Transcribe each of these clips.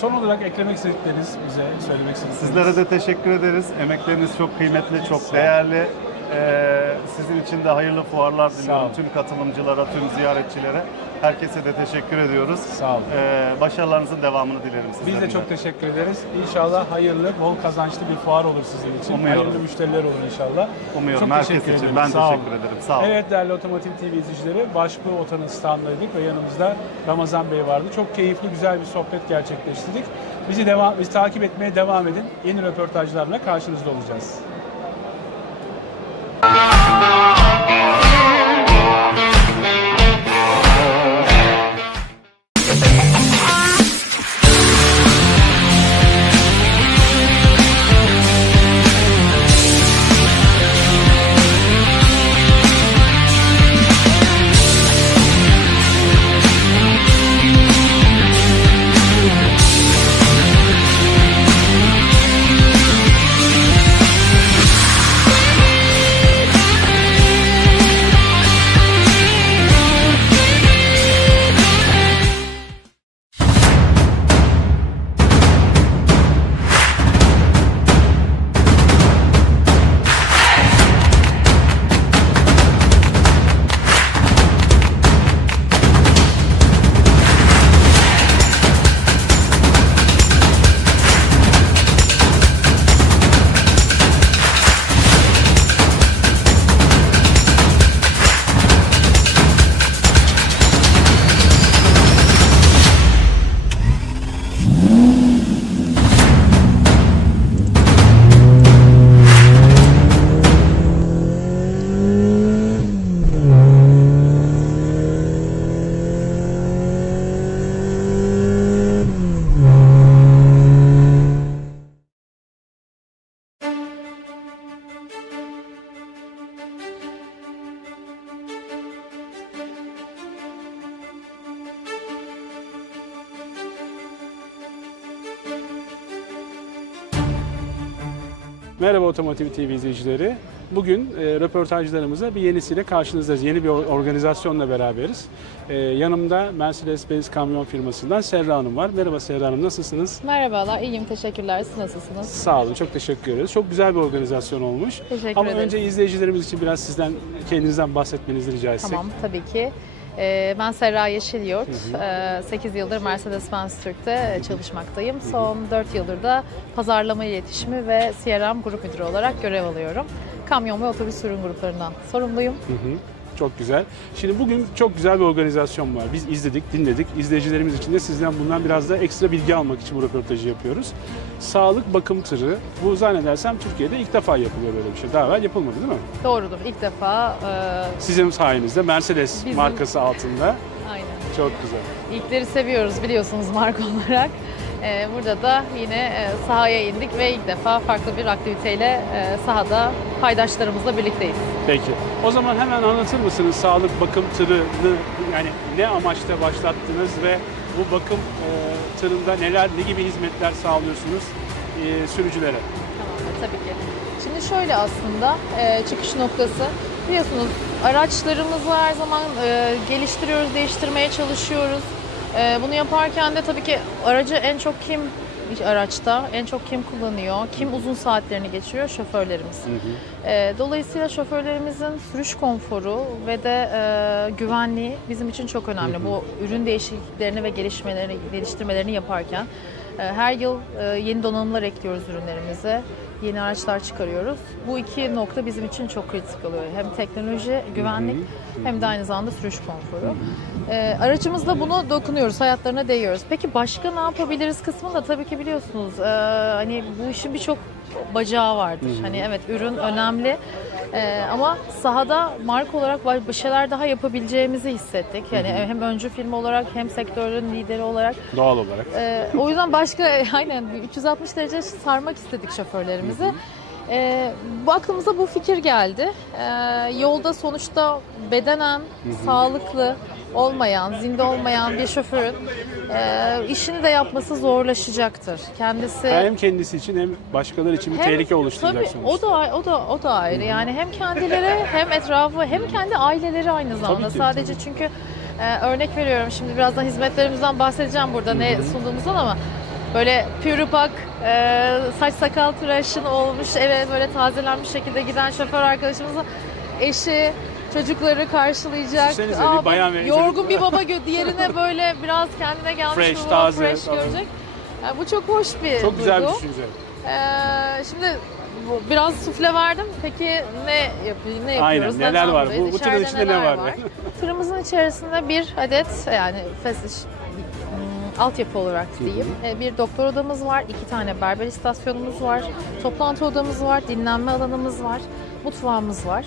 son olarak eklemek istedikleriniz bize söylemek istedikleriniz. Sizlere de teşekkür ederiz. Emekleriniz çok kıymetli, çok değerli. Ee, sizin için de hayırlı fuarlar diliyorum tüm katılımcılara, tüm ziyaretçilere. Herkese de teşekkür ediyoruz. Sağ olun. Ee, başarılarınızın devamını dilerim sizlerin. Biz de çok teşekkür ederiz. İnşallah hayırlı, bol kazançlı bir fuar olur sizin için. Umuyorum. Hayırlı müşteriler olur inşallah. Umuyorum Çok herkes teşekkür için. ederim. Ben Sağ olun. teşekkür ederim. Sağ olun. Evet değerli Otomotiv TV izleyicileri, Başbuğ Oto'nun standındaydık ve yanımızda Ramazan Bey vardı. Çok keyifli, güzel bir sohbet gerçekleştirdik. Bizi devam, bizi takip etmeye devam edin. Yeni röportajlarla karşınızda olacağız. Merhaba Otomotiv TV izleyicileri. Bugün e, röportajlarımıza bir yenisiyle karşınızdayız. Yeni bir or- organizasyonla beraberiz. E, yanımda Mercedes-Benz kamyon firmasından Serra Hanım var. Merhaba Serra Hanım, nasılsınız? Merhabalar, iyiyim. Teşekkürler. Siz nasılsınız? Sağ olun, çok teşekkür ederiz. Çok güzel bir organizasyon olmuş. Teşekkür Ama ederim. önce izleyicilerimiz için biraz sizden, kendinizden bahsetmenizi rica etsek. Tamam, tabii ki. Ee, ben Serra Yeşilyurt. Ee, 8 yıldır Mercedes-Benz Türk'te çalışmaktayım. Son 4 yıldır da pazarlama iletişimi ve CRM grup müdürü olarak görev alıyorum. Kamyon ve otobüs ürün gruplarından sorumluyum. Hı hı. Çok güzel. Şimdi bugün çok güzel bir organizasyon var. Biz izledik, dinledik. İzleyicilerimiz için de sizden bundan biraz da ekstra bilgi almak için bu röportajı yapıyoruz. Sağlık bakım tırı. Bu zannedersem Türkiye'de ilk defa yapılıyor böyle bir şey. Daha evvel yapılmadı değil mi? Doğrudur. İlk defa e, Sizin sayenizde Mercedes Bizim- markası altında. aynen. Çok güzel. İlkleri seviyoruz biliyorsunuz marka olarak. Ee, burada da yine e, sahaya indik ve ilk defa farklı bir aktiviteyle e, sahada paydaşlarımızla birlikteyiz. Peki. O zaman hemen anlatır mısınız sağlık bakım tırını yani ne amaçla başlattınız ve bu bakım e, tırında neler, ne gibi hizmetler sağlıyorsunuz sürücülere? Tamamdır, tabii ki. Şimdi şöyle aslında çıkış noktası. Biliyorsunuz araçlarımızı her zaman geliştiriyoruz, değiştirmeye çalışıyoruz. E, bunu yaparken de tabii ki aracı en çok kim araçta, en çok kim kullanıyor, kim uzun saatlerini geçiriyor? Şoförlerimiz. E, dolayısıyla şoförlerimizin sürüş konforu ve de e, güvenliği bizim için çok önemli. Bu ürün değişikliklerini ve gelişmelerini, geliştirmelerini yaparken e, her yıl e, yeni donanımlar ekliyoruz ürünlerimize. Yeni araçlar çıkarıyoruz. Bu iki nokta bizim için çok kritik oluyor. Hem teknoloji, güvenlik hem de aynı zamanda sürüş konforu. E, aracımızla bunu dokunuyoruz, hayatlarına değiyoruz. Peki başka ne yapabiliriz kısmında tabii ki biliyorsunuz e, hani bu işin birçok bacağı vardır. Hani evet ürün önemli e, ama sahada marka olarak bir şeyler daha yapabileceğimizi hissettik. Yani hem öncü firma olarak hem sektörün lideri olarak Doğal olarak. ee, o yüzden başka aynen bir 360 derece sarmak istedik şoförlerimizi. Ee, bu aklımıza bu fikir geldi. Ee, yolda sonuçta bedenen sağlıklı olmayan, zinde olmayan bir şoförün e, işini de yapması zorlaşacaktır. Kendisi Hem kendisi için hem başkaları için bir hem- tehlike oluşturacak tabii, sonuçta. o da o da o da ayrı. Yani hem kendileri hem etrafı hem kendi aileleri aynı zamanda. ki, Sadece çünkü e, örnek veriyorum şimdi birazdan hizmetlerimizden bahsedeceğim burada ne sunduğumuzdan ama böyle pürüpak, e, saç sakal tıraşın olmuş, eve böyle tazelenmiş şekilde giden şoför arkadaşımızın eşi, çocukları karşılayacak. Düşünsenize, bir bayan ve yorgun çocuk- bir baba gö- diğerine böyle biraz kendine gelmiş Fresh, baba taze fresh falan. görecek. Yani bu çok hoş bir Çok güzel bir duygu. düşünce. Ee, şimdi bu, biraz sufle verdim. Peki ne yapıyoruz? Ne Aynen, yapıyoruz? neler var? Bu- bu İçeride içinde ne var? Tırımızın içerisinde bir adet yani fes, hmm, altyapı olarak diyeyim. Ee, Bir doktor odamız var, iki tane berber istasyonumuz var, toplantı odamız var, dinlenme alanımız var, mutfağımız var.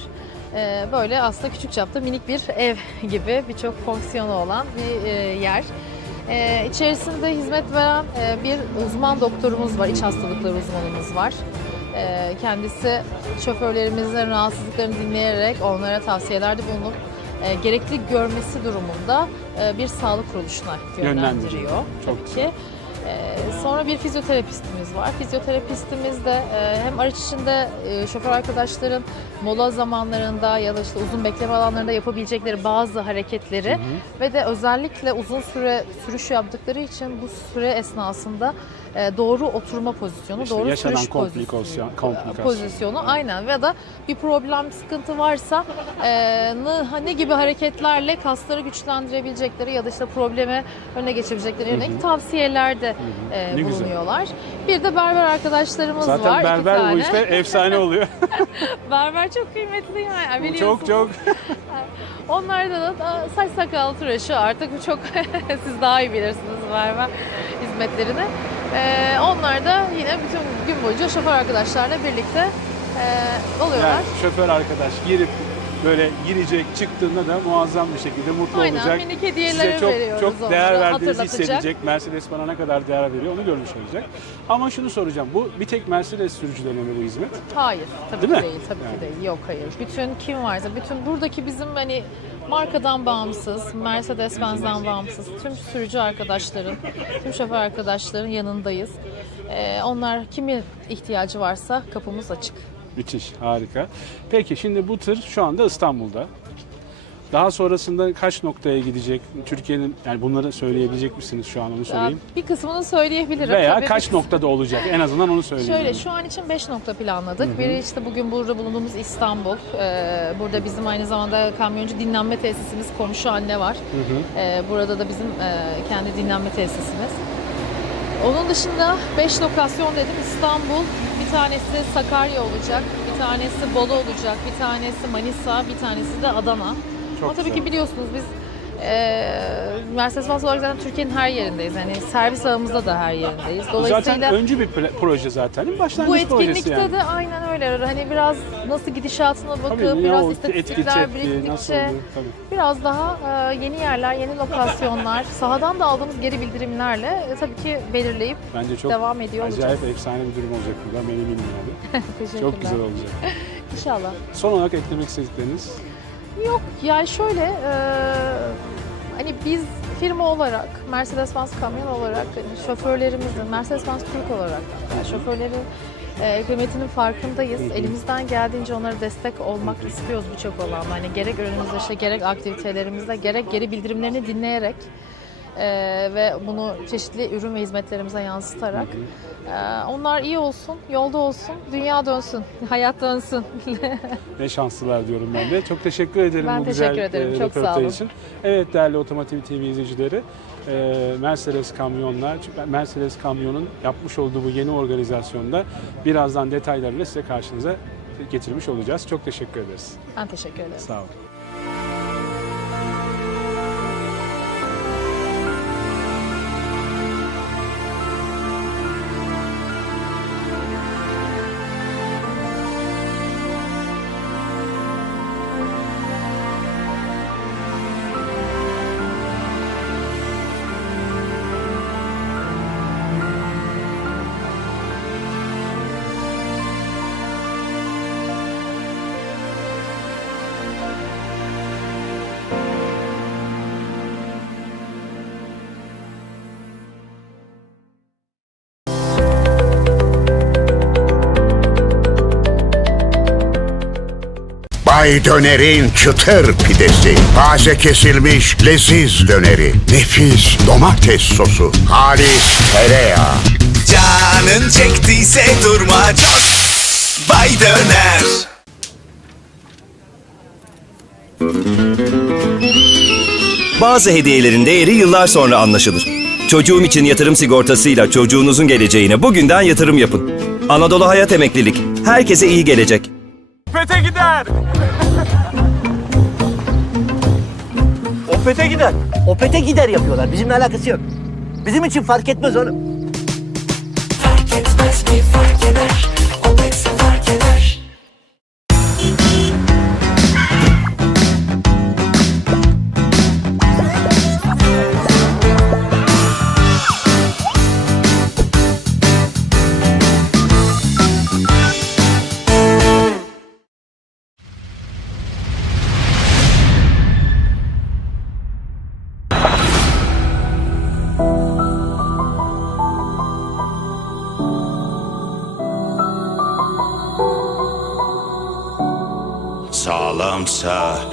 Ee, Böyle aslında küçük çapta minik bir ev gibi birçok fonksiyonu olan bir e, yer. Ee, içerisinde hizmet veren e, bir uzman doktorumuz var, iç hastalıkları uzmanımız var. Ee, kendisi şoförlerimizin rahatsızlıklarını dinleyerek onlara tavsiyelerde bulunup e, gerekli görmesi durumunda e, bir sağlık kuruluşuna Yönlendiriyor. Çok Tabii ki. Ee, sonra bir fizyoterapistimiz var. Fizyoterapistimiz de e, hem araç içinde e, şoför arkadaşların mola zamanlarında ya da işte uzun bekleme alanlarında yapabilecekleri bazı hareketleri ve de özellikle uzun süre sürüş yaptıkları için bu süre esnasında doğru oturma pozisyonu, İşte doğru yaşanan sürüş komplikasyon- pozisyonu, komplikasyon. pozisyonu aynen ve da bir problem, sıkıntı varsa e, ne, ne gibi hareketlerle kasları güçlendirebilecekleri ya da işte probleme önüne geçebilecekleri yönelik tavsiyelerde e, Ne güzel. bulunuyorlar. Bir de berber arkadaşlarımız Zaten var. iki berber bu işte efsane oluyor. Berber çok kıymetli yani biliyorsunuz. çok çok. Onlarda da da saç sakal tıraşı artık çok siz daha iyi bilirsiniz berber hizmetlerini. Ee, onlar da yine bütün gün boyunca şoför arkadaşlarla birlikte e, oluyorlar. Yani şoför arkadaş girip böyle girecek çıktığında da muazzam bir şekilde mutlu Aynen, olacak. minik hediyeler Size çok çok değer verdiğinizi hissedecek. Mercedes bana ne kadar değer veriyor onu görmüş olacak. Ama şunu soracağım. Bu bir tek Mercedes sürücülerine mi bu hizmet? Hayır, tabii Değil ki mi? değil, tabii Yani. ki değil. Yok hayır. Bütün kim varsa, bütün buradaki bizim hani markadan bağımsız, Mercedes-Benz'den bağımsız tüm sürücü arkadaşların, tüm şoför arkadaşların yanındayız. Ee, onlar kimi ihtiyacı varsa kapımız açık. Müthiş, harika. Peki şimdi bu tır şu anda İstanbul'da. Daha sonrasında kaç noktaya gidecek? Türkiye'nin yani bunları söyleyebilecek misiniz şu an onu sorayım. Bir kısmını söyleyebilirim. Veya Tabii kaç noktada olacak? En azından onu söyleyin. Şöyle şu an için 5 nokta planladık. Biri işte bugün burada bulunduğumuz İstanbul. Ee, burada bizim aynı zamanda kamyoncu dinlenme tesisimiz komşu anne var. Ee, burada da bizim e, kendi dinlenme tesisimiz. Onun dışında 5 lokasyon dedim. İstanbul, tanesi Sakarya olacak, bir tanesi Bolu olacak, bir tanesi Manisa, bir tanesi de Adana. Çok Ama tabii güzel. ki biliyorsunuz biz e, Mercedes-Benz olarak zaten Türkiye'nin her yerindeyiz. Yani servis ağımızda da her yerindeyiz. Dolayısıyla zaten öncü bir proje zaten değil mi? Başlangıç bu projesi etkinlikte yani. de aynen öyle. Hani biraz nasıl gidişatına bakıp Tabii, biraz istatistikler etki biriktikçe biraz daha e, yeni yerler, yeni lokasyonlar, sahadan da aldığımız geri bildirimlerle e, tabii ki belirleyip Bence çok devam ediyor olacağız. acayip efsane bir durum olacak burada. Ben eminim yani. Çok güzel olacak. İnşallah. Son olarak eklemek istedikleriniz? Yok yani şöyle e, hani biz firma olarak Mercedes-Benz kamyon olarak hani şoförlerimizin Mercedes-Benz Türk olarak yani şoförlerin e, kıymetinin farkındayız. Elimizden geldiğince onlara destek olmak istiyoruz birçok alanda. Hani gerek ürünümüzde işte gerek aktivitelerimizde gerek geri bildirimlerini dinleyerek e, ve bunu çeşitli ürün ve hizmetlerimize yansıtarak e, onlar iyi olsun, yolda olsun, dünya dönsün, hayat dönsün. Ne şanslılar diyorum ben de. Çok teşekkür ederim Ben bu güzel teşekkür ederim. e, Çok sağ olun. için. Evet değerli Otomotiv TV izleyicileri, e, Mercedes Kamyonlar, Mercedes Kamyon'un yapmış olduğu bu yeni organizasyonda birazdan detaylarıyla size karşınıza getirmiş olacağız. Çok teşekkür ederiz. ben teşekkür ederim. Sağ olun. Bay Döner'in çıtır pidesi. Taze kesilmiş leziz döneri. Nefis domates sosu. Halis tereyağı. Canın çektiyse durma coş Bay döner Bazı hediyelerin değeri yıllar sonra anlaşılır. Çocuğum için yatırım sigortasıyla çocuğunuzun geleceğine bugünden yatırım yapın. Anadolu Hayat Emeklilik. Herkese iyi gelecek. Opete gider. Opete gider. Opete gider yapıyorlar. Bizimle alakası yok. Bizim için fark etmez oğlum. Sağlamsa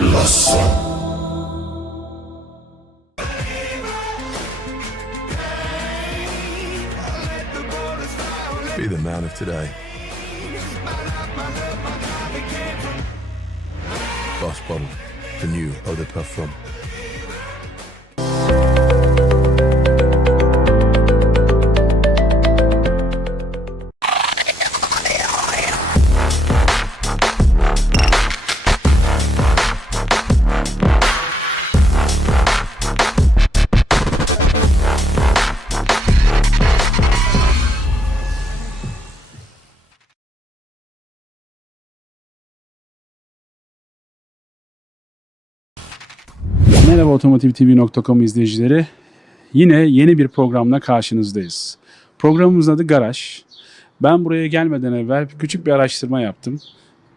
Be the man of today. Boss Bottle, the new Eau de Parfum. Merhaba otomotivtv.com izleyicileri. Yine yeni bir programla karşınızdayız. Programımızın adı Garaj. Ben buraya gelmeden evvel küçük bir araştırma yaptım.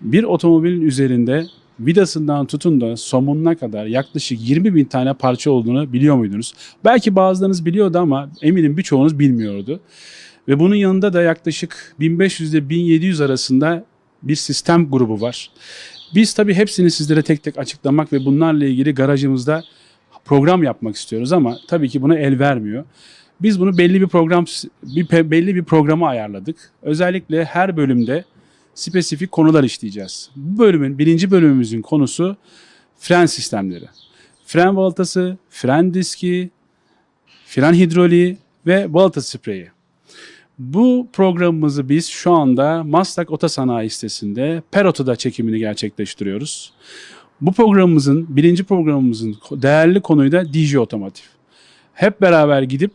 Bir otomobilin üzerinde vidasından tutun da somununa kadar yaklaşık 20 bin tane parça olduğunu biliyor muydunuz? Belki bazılarınız biliyordu ama eminim birçoğunuz bilmiyordu. Ve bunun yanında da yaklaşık 1500 ile 1700 arasında bir sistem grubu var. Biz tabii hepsini sizlere tek tek açıklamak ve bunlarla ilgili garajımızda program yapmak istiyoruz ama tabii ki buna el vermiyor. Biz bunu belli bir program bir belli bir programa ayarladık. Özellikle her bölümde spesifik konular işleyeceğiz. Bu bölümün birinci bölümümüzün konusu fren sistemleri. Fren balatası, fren diski, fren hidroliği ve balata spreyi. Bu programımızı biz şu anda Maslak Otosanayi sitesinde Perota'da çekimini gerçekleştiriyoruz. Bu programımızın, birinci programımızın değerli konuyu da DJ Otomotiv. Hep beraber gidip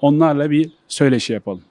onlarla bir söyleşi yapalım.